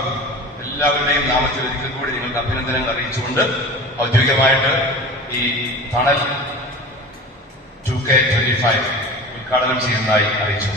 എല്ലാവരുടെയും നാമത്തിൽ ഒരിക്കൽ കൂടി നിങ്ങൾക്ക് അഭിനന്ദനങ്ങൾ അറിയിച്ചുകൊണ്ട് ഔദ്യോഗികമായിട്ട് ഈ തണൽ 2K25 ഉദ്ഘാടനം ചെയ്യുന്നതായി അറിയിച്ചു.